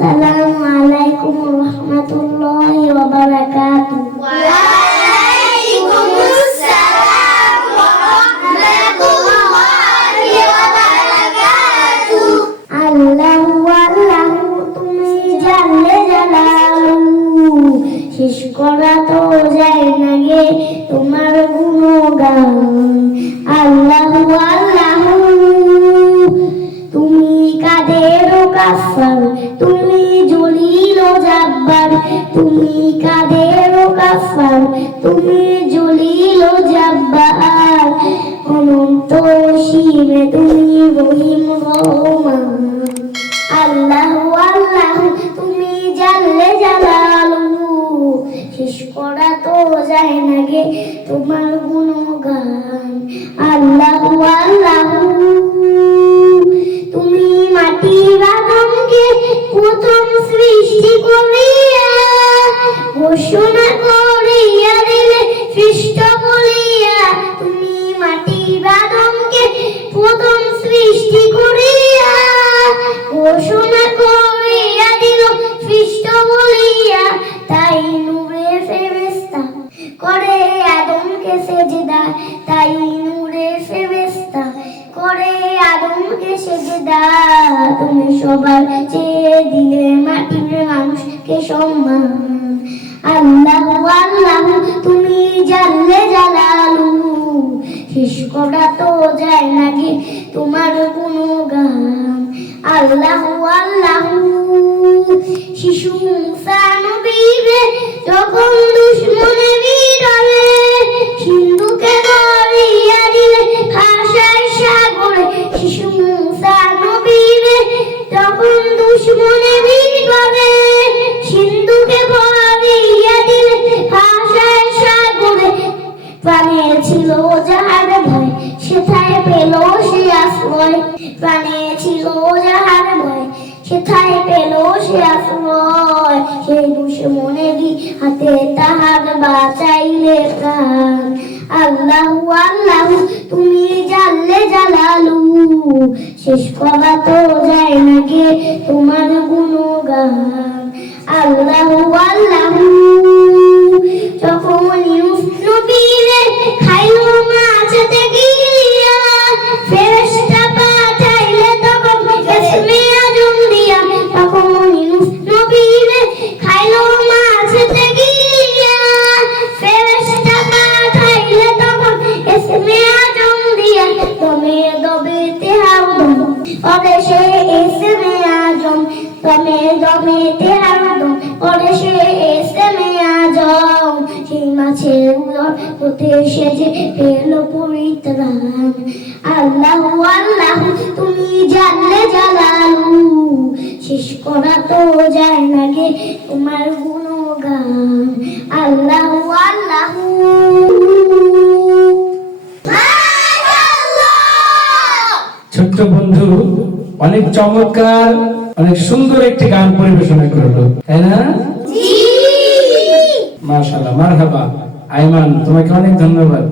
আসসালামু আলাইকুম রহমতুল্লাহি ওয়া বারাকাতুহু আল্লাহু আল্লাহু তুমি জানলে জালালু শেষ করা তো যায় না গে তোমার গুণগান আল্লাহু আল্লাহু তুমি কাদের কাফার? তুমি জলিল জাব্বার। অনন্ত সীমে তুমি রহিম রহমান আল্লাহ আল্লাহ, তুমি জানলে জালালু শেষ করা তো যায় না গে তোমার গুণগান। আল্লাহ সেজদা তুমি সবার চেয়ে দিলে মাটির মানুষকে সম্মান। আল্লাহ আল্লাহ, তুমি জানলে জালালু। শেষ করা তো যায় নাকি তোমার কোনো গান আল্লাহ আল্লাহ, শিশু মুসা নবীরে যখন দুশ্মনে হাতে তাহার বাঁচাইলে তুমি জানলে জালালু। শেষ করা তো তোমার গুণগান। আল্লাহ আল্লাহ পরে সে ইসমে আজম, তুমি দবে তেহাও পরে সে ইসমে আজম। সেই মাছের উদর হতে সেজে পেল পরিত্রাণ আল্লাহ আল্লাহ, তুমি জানলে জালালু। শেষ করা তো যায় না গে তোমার গুণগান। আল্লাহ আল্লাহ। অনেক চমৎকার অনেক সুন্দর একটি গান পরিবেশন করল। তাই না? মাশাআল্লাহ মারহাবা। আইমান তোমাকে অনেক ধন্যবাদ।